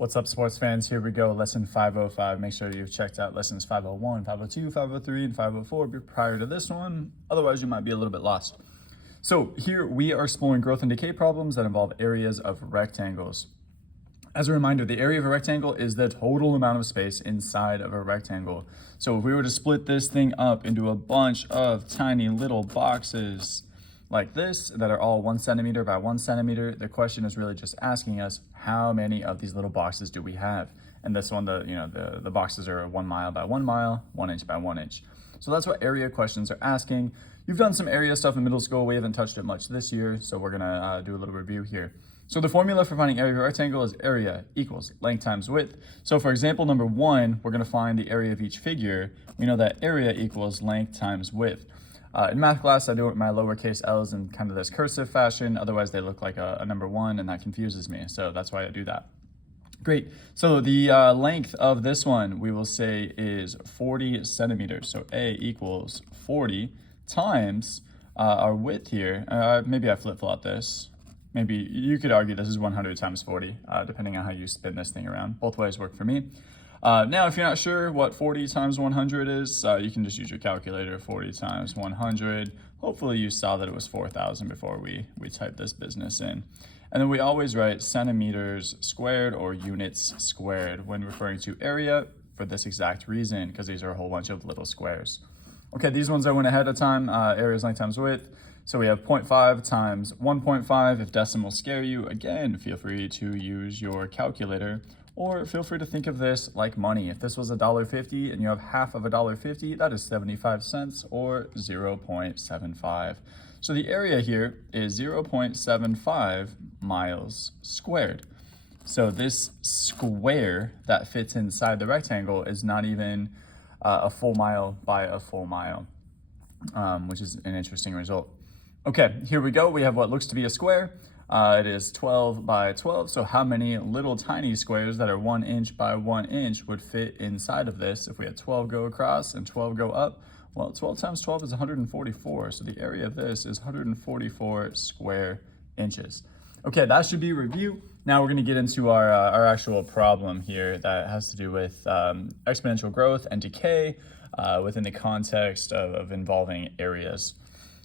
What's up, sports fans? Here we go, lesson 505. Make sure you've checked out lessons 501, 502, 503, and 504 prior to this one. Otherwise, you might be a little bit lost. So here we are exploring growth and decay problems that involve areas of rectangles. As a reminder, the area of a rectangle is the total amount of space inside of a rectangle. So if we were to split this thing up into a bunch of tiny little boxes like this that are all 1 centimeter by 1 centimeter, the question is really just asking us how many of these little boxes do we have? And this one, the boxes are 1 mile by 1 mile, 1 inch by 1 inch. So that's what area questions are asking. You've done some area stuff in middle school. We haven't touched it much this year, so we're gonna do a little review here. So the formula for finding area of a rectangle is area equals length times width. So for example, number 1, we're gonna find the area of each figure. We know that area equals length times width. In math class, I do it with my lowercase l's in kind of this cursive fashion. Otherwise, they look like a number 1, and that confuses me. So that's why I do that. Great. So the length of this one, we will say, is 40 centimeters. So A equals 40 times our width here. Maybe I flip-flop this. Maybe you could argue this is 100 times 40, depending on how you spin this thing around. Both ways work for me. Now, if you're not sure what 40 times 100 is, you can just use your calculator. 40 times 100. Hopefully you saw that it was 4,000 before we typed this business in. And then we always write centimeters squared or units squared when referring to area for this exact reason, because these are a whole bunch of little squares. Okay, these ones I went ahead of time. Area is length times width. So we have 0.5 times 1.5. If decimals scare you, again, feel free to use your calculator. Or feel free to think of this like money. If this was $1.50 and you have half of $1.50, that is 75 cents or 0.75. So the area here is 0.75 miles squared. So this square that fits inside the rectangle is not even a full mile by a full mile, which is an interesting result. Okay, here we go. We have what looks to be a square. It is 12 by 12, so how many little tiny squares that are 1 inch by 1 inch would fit inside of this if we had 12 go across and 12 go up? Well, 12 times 12 is 144, so the area of this is 144 square inches. Okay, that should be review. Now we're going to get into our actual problem here that has to do with exponential growth and decay within the context of involving areas.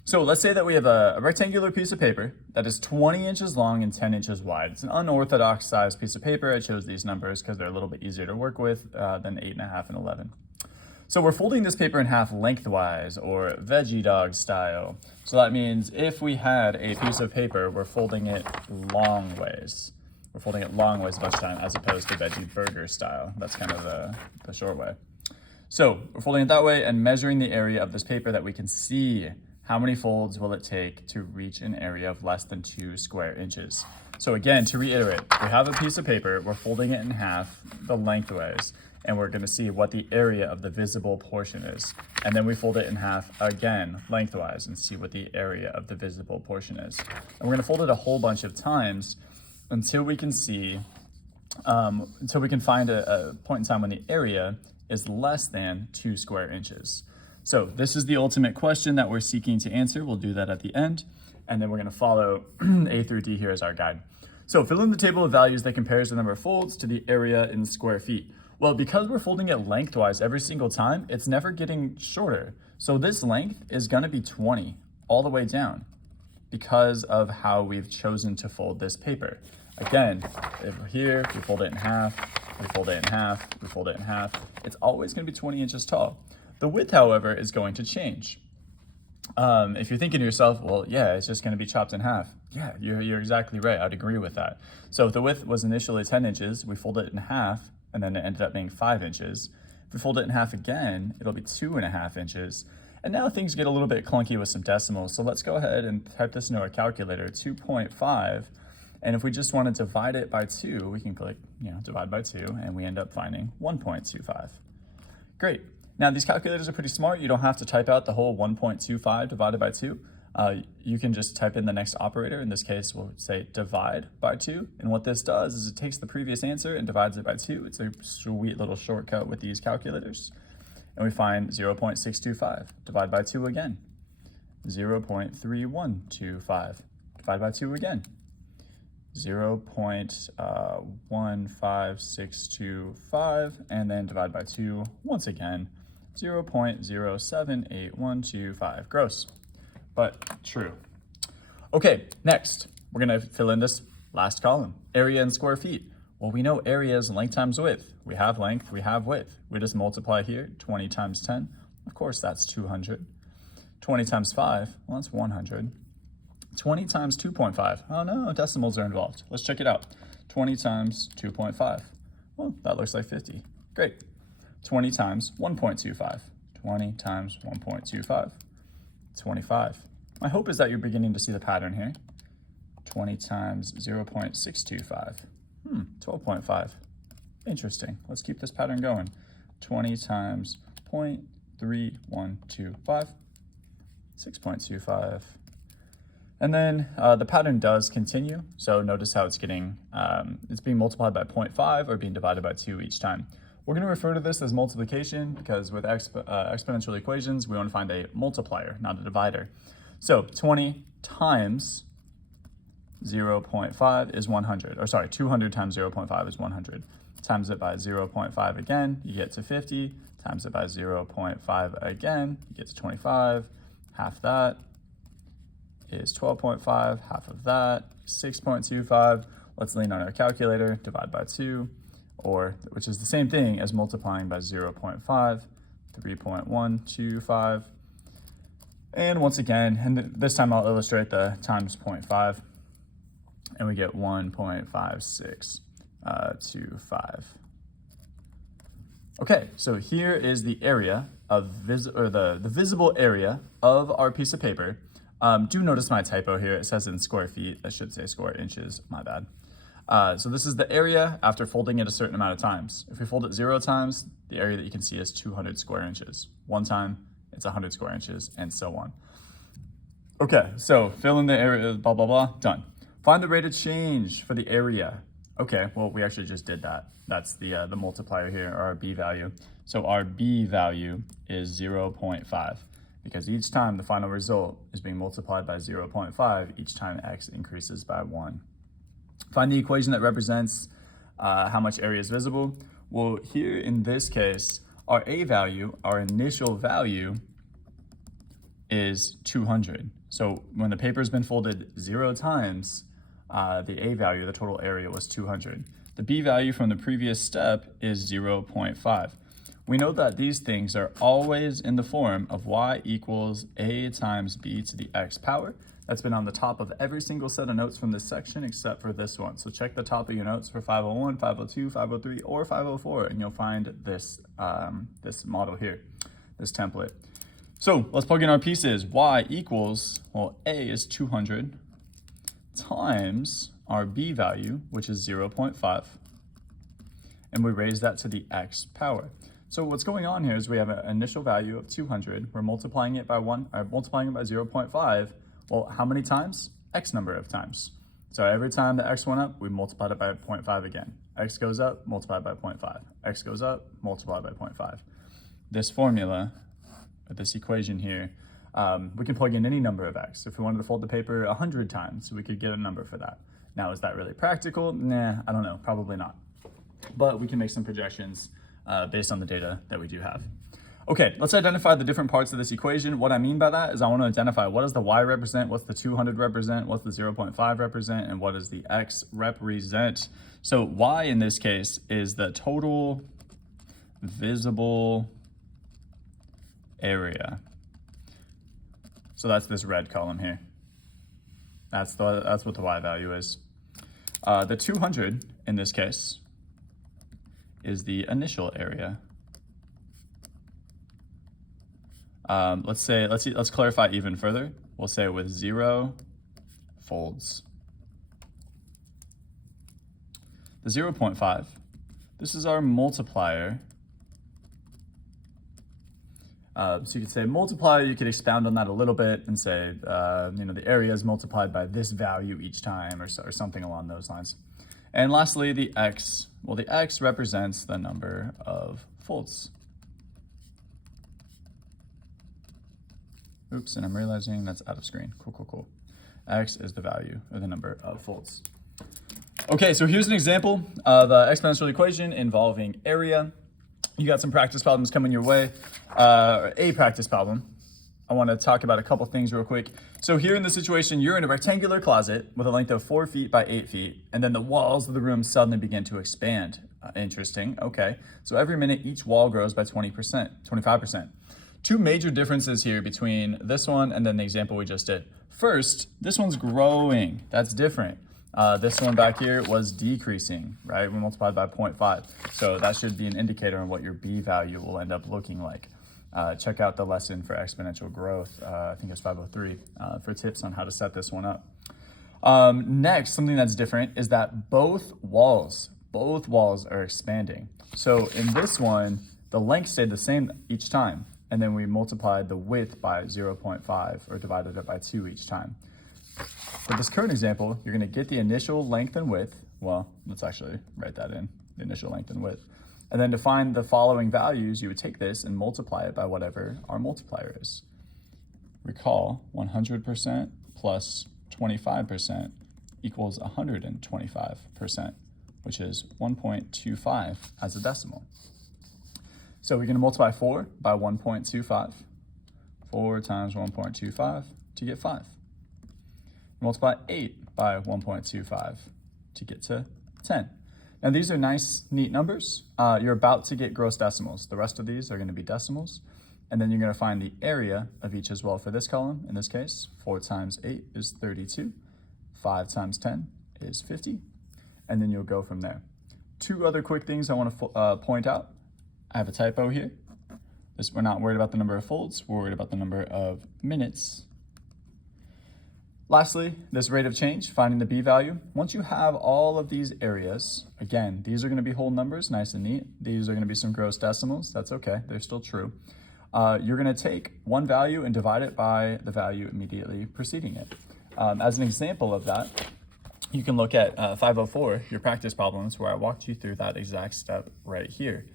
So let's say that we have a rectangular piece of paper that is 20 inches long and 10 inches wide. It's an unorthodox sized piece of paper. I chose these numbers because they're a little bit easier to work with than 8.5 and 11. So we're folding this paper in half lengthwise, or veggie dog style. So that means if we had a piece of paper, we're folding it long ways. We're folding it long ways a bunch of time as opposed to veggie burger style. That's kind of the short way. So we're folding it that way and measuring the area of this paper that we can see. How many folds will it take to reach an area of less than 2 square inches? So again, to reiterate, we have a piece of paper, we're folding it in half the lengthways, and we're gonna see what the area of the visible portion is. And then we fold it in half again, lengthwise, and see what the area of the visible portion is. And we're gonna fold it a whole bunch of times until we can see, until we can find a point in time when the area is less than 2 square inches. So this is the ultimate question that we're seeking to answer. We'll do that at the end. And then we're going to follow A through D here as our guide. So fill in the table of values that compares the number of folds to the area in square feet. Well, because we're folding it lengthwise every single time, it's never getting shorter. So this length is going to be 20 all the way down because of how we've chosen to fold this paper. Again, if we're here, we fold it in half, we fold it in half, we fold it in half. It's always going to be 20 inches tall. The width, however, is going to change. If you're thinking to yourself, well, yeah, it's just going to be chopped in half. Yeah, you're exactly right. I'd agree with that. So if the width was initially 10 inches, we fold it in half, and then it ended up being 5 inches. If we fold it in half again, it'll be 2.5 inches. And now things get a little bit clunky with some decimals. So let's go ahead and type this into our calculator, 2.5. And if we just want to divide it by 2, we can click, divide by 2, and we end up finding 1.25. Great. Now, these calculators are pretty smart. You don't have to type out the whole 1.25 divided by 2. You can just type in the next operator. In this case, we'll say divide by 2. And what this does is it takes the previous answer and divides it by 2. It's a sweet little shortcut with these calculators. And we find 0.625. Divide by 2 again. 0.3125. Divide by 2 again. 0.15625, and then divide by 2 once again, 0.078125. Gross, but true. Okay, next, we're gonna fill in this last column, area in square feet. Well, we know area is length times width. We have length, we have width. We just multiply here, 20 times 10. Of course, that's 200. 20 times 5, well, that's 100. 20 times 2.5, oh no, decimals are involved. Let's check it out. 20 times 2.5, well, that looks like 50. Great. 20 times 1.25, 20 times 1.25, 25. My hope is that you're beginning to see the pattern here. 20 times 0.625, 12.5. Interesting. Let's keep this pattern going. 20 times 0.3125, 6.25. And then the pattern does continue. So notice how it's getting, it's being multiplied by 0.5 or being divided by 2 each time. We're going to refer to this as multiplication because with exponential equations, we want to find a multiplier, not a divider. So 20 times 0.5 is 100, or sorry, 200 times 0.5 is 100. Times it by 0.5 again, you get to 50. Times it by 0.5 again, you get to 25. Half that is 12.5, half of that, 6.25. Let's lean on our calculator, divide by 2, or which is the same thing as multiplying by 0.5, 3.125. And once again, and this time I'll illustrate the times 0.5, and we get 1.5625. Okay, so here is the area of the visible area of our piece of paper. Do notice my typo here. It says in square feet. I should say square inches. My bad. So this is the area after folding it a certain amount of times. If we fold it 0 times, the area that you can see is 200 square inches. 1 time, it's 100 square inches, and so on. Okay, so fill in the area, blah, blah, blah, done. Find the rate of change for the area. Okay, well, we actually just did that. That's the multiplier here, or our b value. So our b value is 0.5, because each time the final result is being multiplied by 0.5, each time x increases by 1. Find the equation that represents how much area is visible. Well, here in this case, our a value, our initial value, is 200. So when the paper's been folded 0 times, the a value, the total area, was 200. The b value from the previous step is 0.5. We know that these things are always in the form of y equals a times b to the x power. That's been on the top of every single set of notes from this section except for this one. So check the top of your notes for 501, 502, 503, or 504, and you'll find this, this model here, this template. So let's plug in our pieces. Y equals, well, a is 200 times our b value, which is 0.5, and we raise that to the x power. So what's going on here is we have an initial value of 200. We're multiplying it by 0.5. Well, how many times? X number of times. So every time the x went up, we multiplied it by 0.5 again. X goes up, multiplied by 0.5. X goes up, multiplied by 0.5. This formula, this equation here, we can plug in any number of x. If we wanted to fold the paper 100 times, we could get a number for that. Now, is that really practical? Nah, I don't know, probably not. But we can make some projections based on the data that we do have. Okay, let's identify the different parts of this equation. What I mean by that is I want to identify what does the y represent, what's the 200 represent, what's the 0.5 represent, and what does the x represent. So y in this case is the total visible area. So that's this red column here. That's what the y value is. The 200 in this case is the initial area. Let's clarify even further. We'll say with 0 folds. The 0.5, this is our multiplier. So you could say multiplier, you could expound on that a little bit and say, the area is multiplied by this value each time or something along those lines. And lastly, the x. Well, the x represents the number of folds. Oops, and I'm realizing that's out of screen. Cool. X is the value of the number of folds. Okay, so here's an example of an exponential equation involving area. You got some practice problems coming your way, a practice problem. I want to talk about a couple things real quick. So here in the situation, you're in a rectangular closet with a length of 4 feet by 8 feet, and then the walls of the room suddenly begin to expand. Interesting, okay. So every minute, each wall grows by 20%, 25%. Two major differences here between this one and then the example we just did. First, this one's growing, that's different. This one back here was decreasing, right? We multiplied by 0.5. So that should be an indicator on what your B value will end up looking like. Check out the lesson for exponential growth. I think it's 503 for tips on how to set this one up. Next, something that's different is that both walls are expanding. So in this one, the length stayed the same each time, and then we multiplied the width by 0.5 or divided it by 2 each time. For this current example, you're gonna get the initial length and width. Well, let's actually write that in, the initial length and width. And then to find the following values, you would take this and multiply it by whatever our multiplier is. Recall 100% plus 25% equals 125%, which is 1.25 as a decimal. So we're gonna multiply 4 by 1.25. 4 times 1.25 to get 5. Multiply 8 by 1.25 to get to 10. Now these are nice, neat numbers. You're about to get gross decimals. The rest of these are gonna be decimals. And then you're gonna find the area of each as well for this column. In this case, 4 times 8 is 32. 5 times 10 is 50. And then you'll go from there. Two other quick things I wanna point out. I have a typo here. We're not worried about the number of folds, we're worried about the number of minutes. Lastly, this rate of change, finding the B value. Once you have all of these areas, again, these are gonna be whole numbers, nice and neat. These are gonna be some gross decimals, that's okay, they're still true. You're gonna take one value and divide it by the value immediately preceding it. As an example of that, you can look at 504, your practice problems, where I walked you through that exact step right here.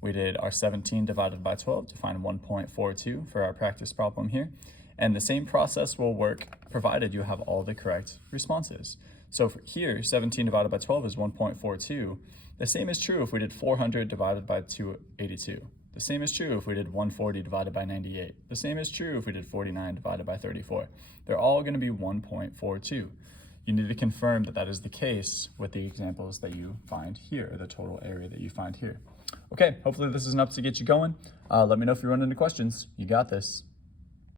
We did our 17 divided by 12 to find 1.42 for our practice problem here. And the same process will work provided you have all the correct responses. So for here, 17 divided by 12 is 1.42. The same is true if we did 400 divided by 282. The same is true if we did 140 divided by 98. The same is true if we did 49 divided by 34. They're all going to be 1.42. You need to confirm that that is the case with the examples that you find here, or the total area that you find here. Okay, hopefully this is enough to get you going. Let me know if you run into questions. You got this.